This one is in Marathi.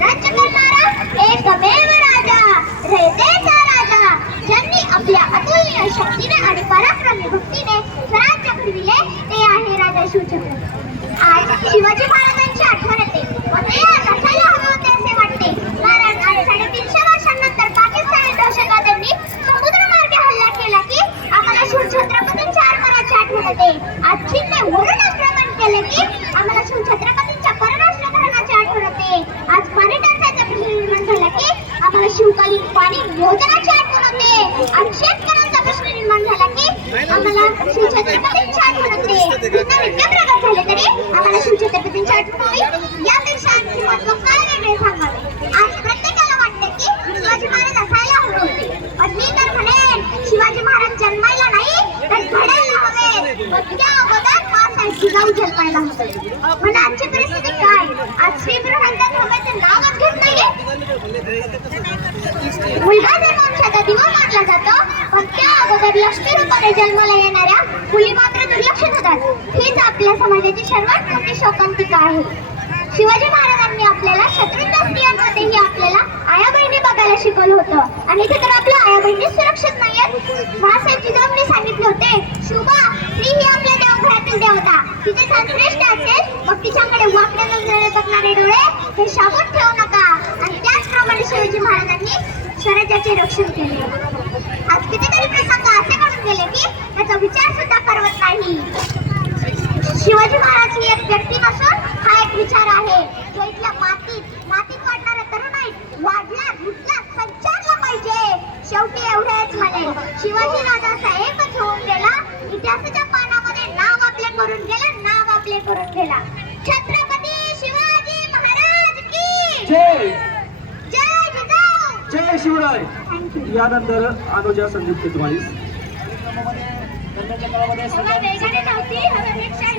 राज्य करणारा एकमेव राजा, रयतेचा राजा, ज्यांनी आपल्या अतुलनीय शक्तीने आणि पराक्रमी भक्तीने स्वराज्य घडविले, ते आहे राजा शिवछत्रपती. आज शिवाजी महाराजांची आठवण येते व ते नसायला हवे होते असे वाटते. कारण आज 350 वर्षांनंतर पाकिस्तानी दहशतवाद्यांनी समुद्रमार्गे हल्ला केला की आम्हाला शिवछत्रपतींच्या आगमनाची आठवण येते. आज चीनने वरून आक्रमण केले की आम्हाला शिवछत्रपतींच्या परराष्ट्र धोरणाची आठवण येते. आज पाणी टंचाईचा प्रश्न निर्माण झाला की आम्हाला शिवकालीन पाणी योजनाची आठवण होते. आज शेतकऱ्यांचा प्रश्न निर्माण झाला की आम्हाला शिवछत्रपतींची आठवण होते. विद्या प्रगत झाले तरी आम्हाला शिवछत्रपतींची आठवण होईल यापेक्षा आणखी महत्व काय वेगळे सांगावे. आज प्रत्येकाला वाटते की शिवाजी महाराज असायला हवे होते, पण मी तर म्हणेन शिवाजी महाराज जन्मायला नाही तर घडायला हवे व त्या अगोदर मासाची जाऊ जन्मायला हवे. पण आजची परिस्थिती काय? आज श्री गुरु म्हणतात हवे नावच घेत नाहीये. मुलगा जन्मवंशाचा दिवा मानला जातो, पण त्या अगोदर लष्करी रूपाने जन्माला येणाऱ्या मुली मात्र दुर्लक्षित होतात. हीच आपल्या समाजाची सर्वात मोठी शोकांतिका आहे. शिवाजी महाराजांनी आपल्याला शत्रूंच्या स्त्रियांमध्येही आपल्याला आया बहिणी बघायला शिकवलं होतं, आणि इथे तर आपल्या आया बहिणी सुरक्षित नाहीयेत. महासाहेब जिजाऊंनी सांगितले होते, शिवबा, स्त्री ही आपल्या देवघरातील देवता, तिचे स्थान श्रेष्ठ असेल मग तिच्याकडे वाकड्या नजरेने बघणारे डोळे हे शाबूत ठेवू नका. आणि त्याचप्रमाणे शिवाजी महाराजांनी स्वराज्याचे रक्षण केले. आज कितीतरी प्रसंग असे घडून गेले की त्याचा विचार सुद्धा करवत नाही. शिवाजी महाराज ही एक व्यक्ती नसून हा एक विचार आहे, जो इथल्या मातीत वाढणारा तरुण आहे. वाढला घुटला संचारला पाहिजे. शेवटी एवढेच म्हणेल, शिवाजी राजा साहेबच होऊन गेला, इतिहासाच्या पानामध्ये नाव आपले करून गेला, नाव आपले करून गेला. छत्रपती शिवाजी महाराज की जय. जय जिजाऊ, जय शिवराय. यानंतर अनुजा संदीप तुम्हाला हवा वेगाने नव्हती, हवेपेक्षा